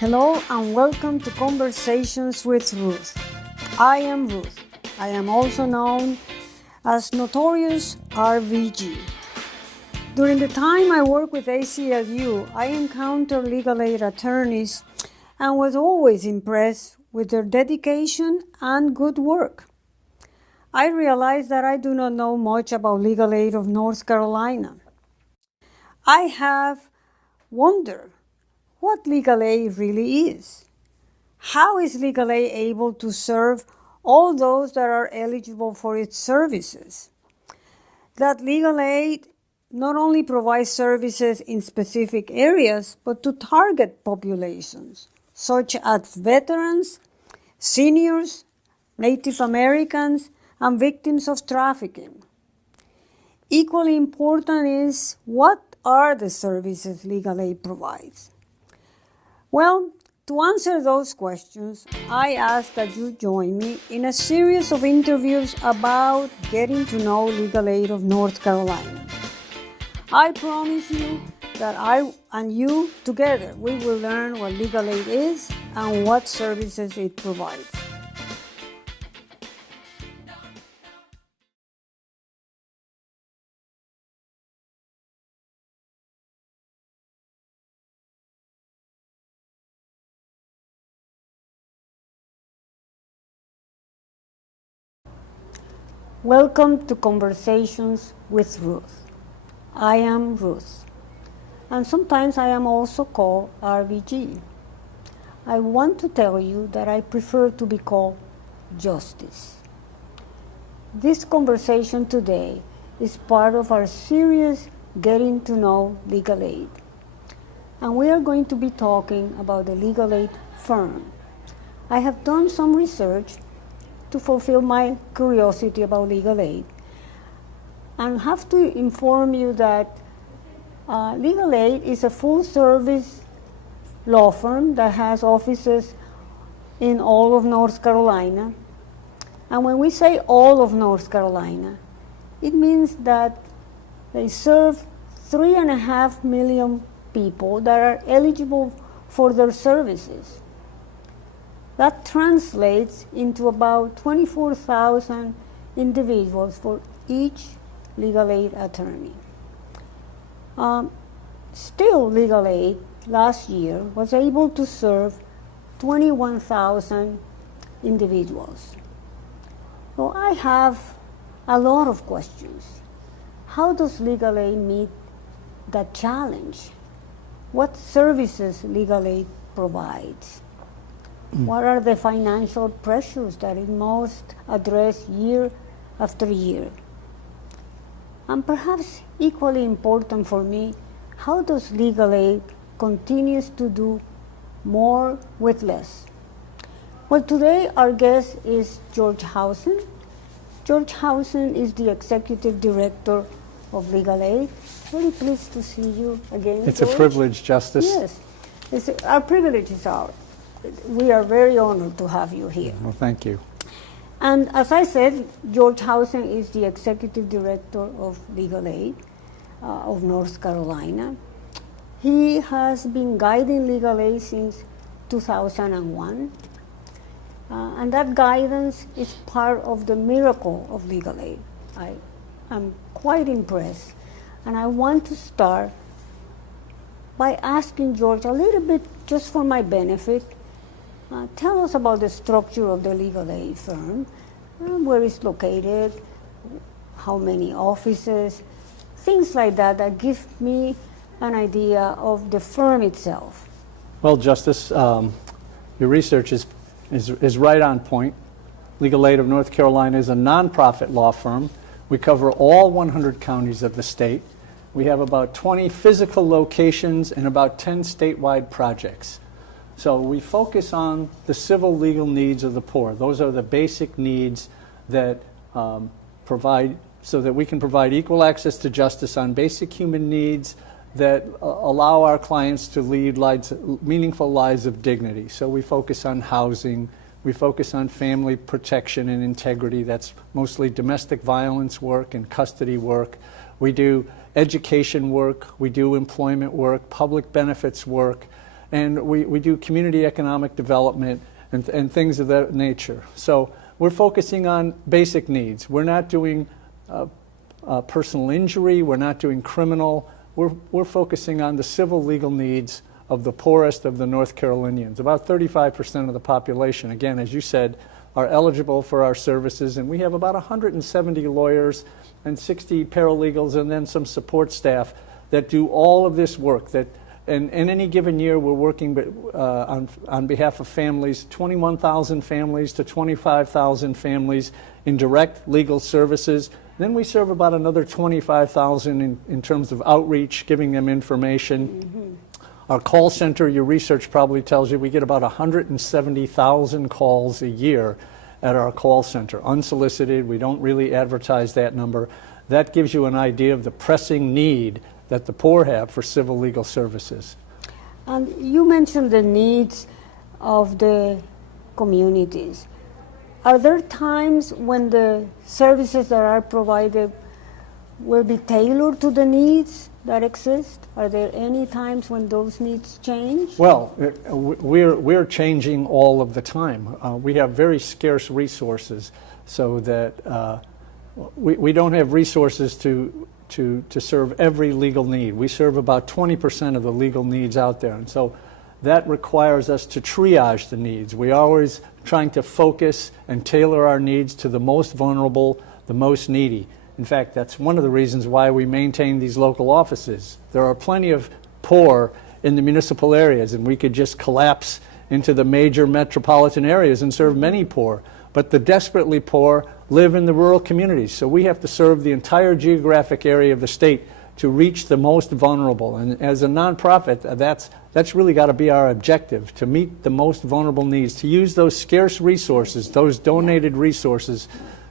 Hello and welcome to Conversations with Ruth. I am Ruth. I am also known as Notorious RVG. During the time I worked with ACLU, I encountered legal aid attorneys and was always impressed with their dedication and good work. I realized that I do not know much about legal aid of North Carolina. I have wondered what legal aid really is. How is legal aid able to serve all those that are eligible for its services? That legal aid not only provides services in specific areas, but to target populations, such as veterans, seniors, Native Americans, and victims of trafficking. Equally important is, what are the services legal aid provides? Well, to answer those questions, I ask that you join me in a series of interviews about getting to know legal aid of North Carolina. I promise you that I and you together, we will learn what legal aid is and what services it provides. Welcome to Conversations with Ruth. I am Ruth, and sometimes I am also called RBG. I want to tell you that I prefer to be called Justice. This conversation today is part of our series Getting to Know Legal Aid, and we are going to be talking about the legal aid firm. I have done some research to fulfill my curiosity about legal aid, and have to inform you that legal aid is a full-service law firm that has offices in all of North Carolina. And when we say all of North Carolina, it means that they serve 3.5 million people that are eligible for their services. That translates into about 24,000 individuals for each legal aid attorney. Still, legal aid last year was able to serve 21,000 individuals. So I have a lot of questions. How does legal aid meet that challenge? What services legal aid provides? What are the financial pressures that it must address year after year? And perhaps equally important for me, how does legal aid continues to do more with less? Well, today our guest is George Housen. George Housen is the Executive Director of Legal Aid. Very pleased to see you again, It's George. a privilege, Justice. Yes, our privilege is ours. We are very honored to have you here. Well, thank you. And as I said, George Housen is the Executive Director of Legal Aid of North Carolina. He has been guiding legal aid since 2001. And that guidance is part of the miracle of legal aid. I am quite impressed. And I want to start by asking George a little bit, just for my benefit, tell us about the structure of the legal aid firm, where it's located, how many offices, things like that that give me an idea of the firm itself. Well, Justice, your research is right on point. Legal Aid of North Carolina is a nonprofit law firm. We cover all 100 counties of the state. We have about 20 physical locations and about 10 statewide projects. So we focus on the civil legal needs of the poor. Those are the basic needs that provide, so that we can provide equal access to justice on basic human needs that allow our clients to lead meaningful lives of dignity. So we focus on housing, we focus on family protection and integrity. That's mostly domestic violence work and custody work. We do education work, we do employment work, public benefits work, and we do community economic development and things of that nature. So we're focusing on basic needs. We're not doing personal injury. We're not doing criminal. We're focusing on the civil legal needs of the poorest of the North Carolinians. About 35% of the population, again, as you said, are eligible for our services, and we have about 170 lawyers and 60 paralegals and then some support staff that do all of this work. That, and in any given year, we're working on behalf of families, 21,000 families to 25,000 families in direct legal services. Then we serve about another 25,000 in terms of outreach, giving them information. Mm-hmm. Our call center, your research probably tells you, we get about 170,000 calls a year at our call center, unsolicited. We don't really advertise that number. That gives you an idea of the pressing need that the poor have for civil legal services. And you mentioned the needs of the communities. Are there times when the services that are provided will be tailored to the needs that exist? Are there any times when those needs change? Well, we're changing all of the time. We have very scarce resources, so that we don't have resources to serve every legal need. We serve about 20% of the legal needs out there, and so that requires us to triage the needs. We're always trying to focus and tailor our needs to the most vulnerable, the most needy. In fact, that's one of the reasons why we maintain these local offices. There are plenty of poor in the municipal areas, and we could just collapse into the major metropolitan areas and serve many poor. But the desperately poor live in the rural communities, so we have to serve the entire geographic area of the state to reach the most vulnerable. And as a nonprofit, that's really got to be our objective, to meet the most vulnerable needs, to use those scarce resources, those donated resources,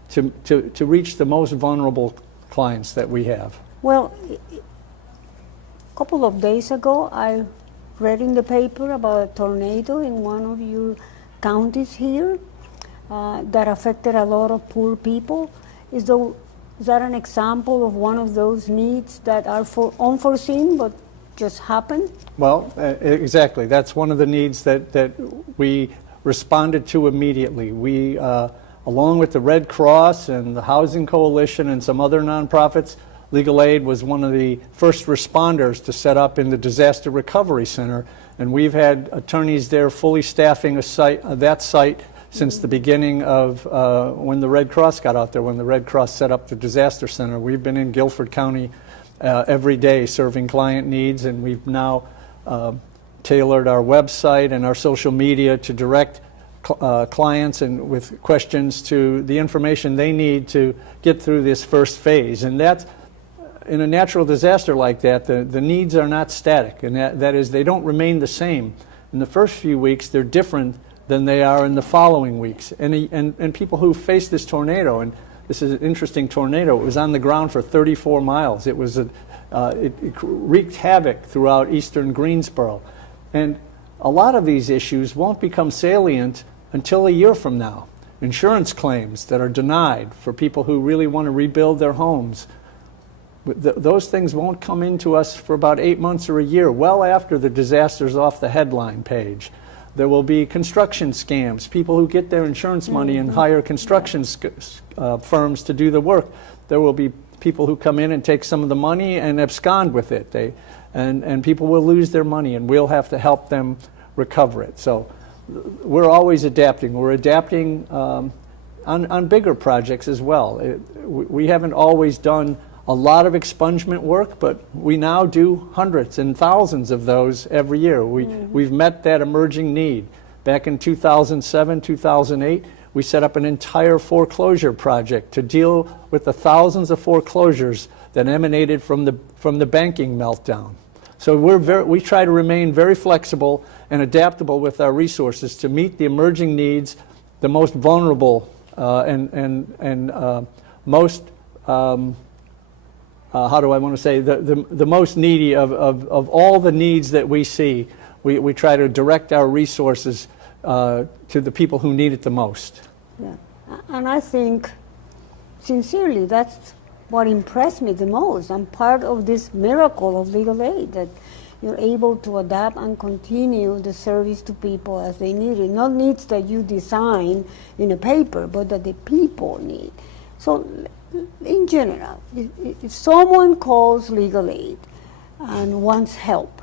to reach the most vulnerable clients that we have. Well, a couple of days ago, I read in the paper about a tornado in one of your counties here that affected a lot of poor people. Is that an example of one of those needs that are unforeseen but just happen? Well, exactly. That's one of the needs that we responded to immediately. We along with the Red Cross and the Housing Coalition and some other nonprofits, Legal Aid was one of the first responders to set up in the Disaster Recovery Center, and we've had attorneys there fully staffing that site since the beginning of when the Red Cross got out there, when the Red Cross set up the Disaster Center. We've been in Guilford County every day serving client needs, and we've now tailored our website and our social media to direct clients and with questions to the information they need to get through this first phase. And that's, in a natural disaster like that, the needs are not static, and that is they don't remain the same. In the first few weeks, they're different than they are in the following weeks. And people who face this tornado, and this is an interesting tornado, it was on the ground for 34 miles. It wreaked havoc throughout eastern Greensboro. And a lot of these issues won't become salient until a year from now. Insurance claims that are denied for people who really want to rebuild their homes, those things won't come into us for about 8 months or a year, well after the disaster's off the headline page. There will be construction scams, people who get their insurance money and hire construction firms to do the work. There will be people who come in and take some of the money and abscond with it. And people will lose their money, and we'll have to help them recover it. So we're always adapting. We're adapting on bigger projects as well. We haven't always done a lot of expungement work, but we now do hundreds and thousands of those every year. We've met that emerging need. Back in 2007, 2008, we set up an entire foreclosure project to deal with the thousands of foreclosures that emanated from the banking meltdown. So we try to remain very flexible and adaptable with our resources to meet the emerging needs, the most vulnerable and most how do I want to say, the most needy of all the needs that we see. We try to direct our resources to the people who need it the most. Yeah. And I think, sincerely, that's what impressed me the most. I'm part of this miracle of legal aid, that you're able to adapt and continue the service to people as they need it. Not needs that you design in a paper, but that the people need. So in general, if someone calls legal aid and wants help,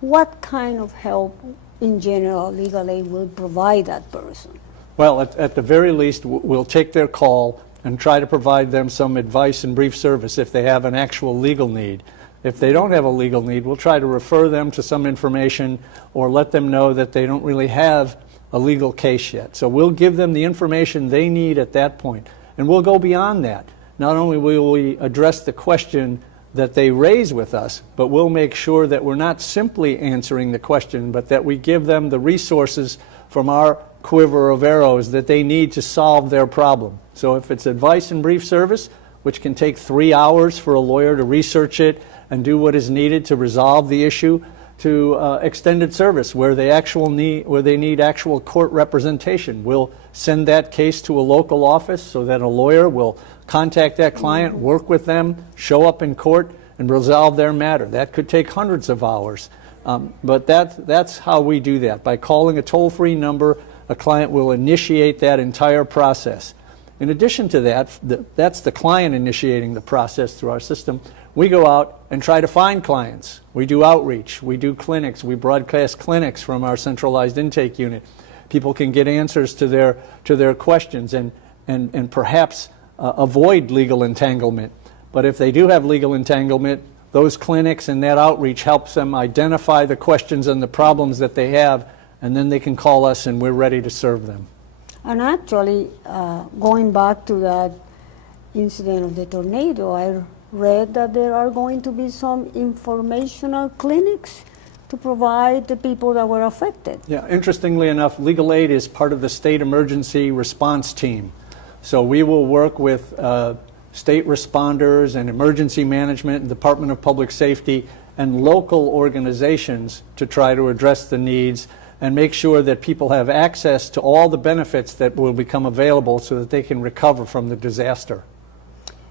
what kind of help in general legal aid will provide that person? Well, at the very least, we'll take their call and try to provide them some advice and brief service if they have an actual legal need. If they don't have a legal need, we'll try to refer them to some information or let them know that they don't really have a legal case yet. So we'll give them the information they need at that point. And we'll go beyond that. Not only will we address the question that they raise with us, but we'll make sure that we're not simply answering the question, but that we give them the resources from our quiver of arrows that they need to solve their problem. So if it's advice and brief service, which can take 3 hours for a lawyer to research it and do what is needed to resolve the issue, to extended service where they need actual court representation. We'll send that case to a local office so that a lawyer will contact that client, work with them, show up in court, and resolve their matter. That could take hundreds of hours. But that's how we do that. By calling a toll-free number, a client will initiate that entire process. In addition to that, that's the client initiating the process through our system. We go out and try to find clients. We do outreach. We do clinics. We broadcast clinics from our centralized intake unit. People can get answers to their questions and perhaps avoid legal entanglement. But if they do have legal entanglement, those clinics and that outreach helps them identify the questions and the problems that they have, and then they can call us and we're ready to serve them. And actually, going back to that incident of the tornado, I read that there are going to be some informational clinics to provide the people that were affected. Yeah, interestingly enough, legal aid is part of the state emergency response team. So we will work with state responders and emergency management and Department of Public Safety and local organizations to try to address the needs and make sure that people have access to all the benefits that will become available so that they can recover from the disaster.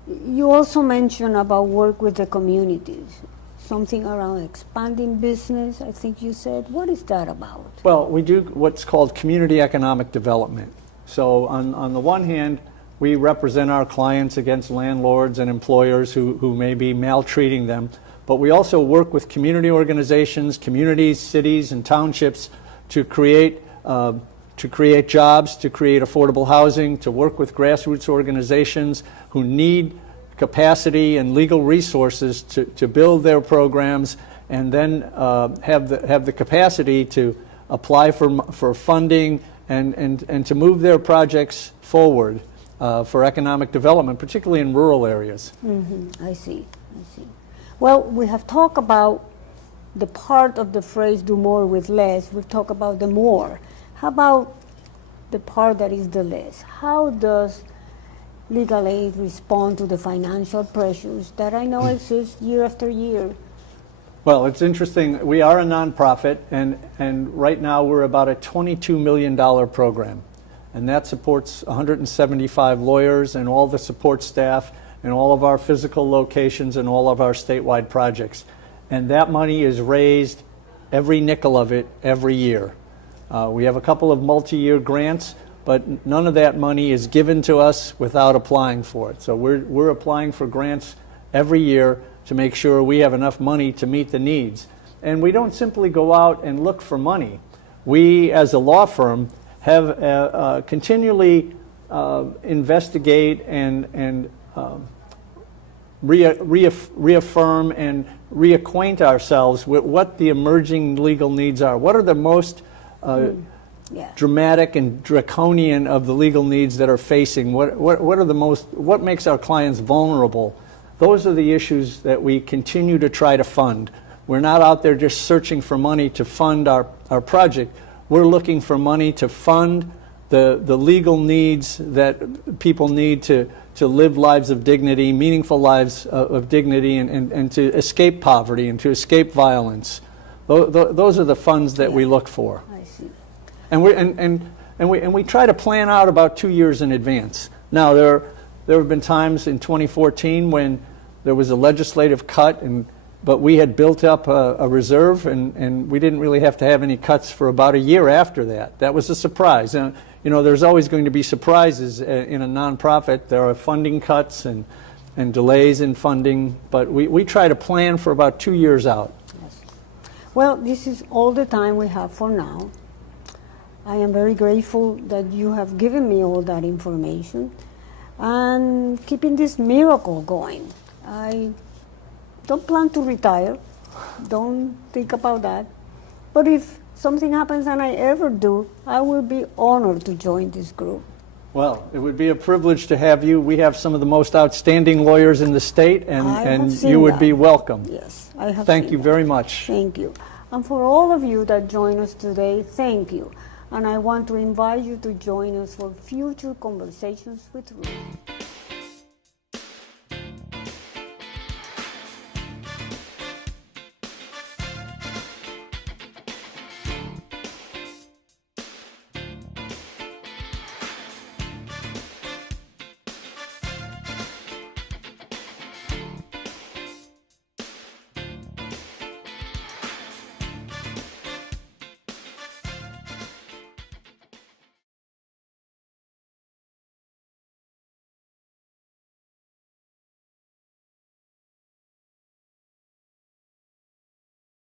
You also mentioned about work with the communities, something around expanding business, I think you said. What is that about? Well, we do what's called community economic development. So on the one hand, we represent our clients against landlords and employers who may be maltreating them, but we also work with community organizations, communities, cities, and townships to create jobs, to create affordable housing, to work with grassroots organizations who need capacity and legal resources to build their programs and then have the capacity to apply for funding and to move their projects forward for economic development, particularly in rural areas. Mm-hmm. I see. Well, we have talked about the part of the phrase do more with less. We've talked about the more. How about the part that is the less? How does legal aid respond to the financial pressures that I know exist year after year? Well, it's interesting. We are a nonprofit, and right now we're about a $22 million program. And that supports 175 lawyers and all the support staff and all of our physical locations and all of our statewide projects. And that money is raised, every nickel of it, every year. We have a couple of multi-year grants, but none of that money is given to us without applying for it. So we're applying for grants every year to make sure we have enough money to meet the needs. And we don't simply go out and look for money. We, as a law firm, have continually investigate and reaffirm and reacquaint ourselves with what the emerging legal needs are. What are the most dramatic and draconian of the legal needs that are facing? What makes our clients vulnerable? Those are the issues that we continue to try to fund. We're not out there just searching for money to fund our project. We're looking for money to fund the legal needs that people need to live lives of dignity, meaningful lives of dignity, and to escape poverty and to escape violence. Those are the funds that we look for. I see. And we try to plan out about 2 years in advance. Now, there have been times in 2014 when there was a legislative cut and but we had built up a reserve, and we didn't really have to have any cuts for about a year after that. That was a surprise. You know, there's always going to be surprises in a nonprofit. There are funding cuts and delays in funding, but we try to plan for about 2 years out. Yes. Well, this is all the time we have for now. I am very grateful that you have given me all that information and keeping this miracle going. I don't plan to retire. Don't think about that. But if something happens and I ever do, I will be honored to join this group. Well, it would be a privilege to have you. We have some of the most outstanding lawyers in the state, and you would be welcome. Yes, I have Thank seen you that. very much. Thank you. And for all of you that join us today, thank you. And I want to invite you to join us for future conversations with Ruth.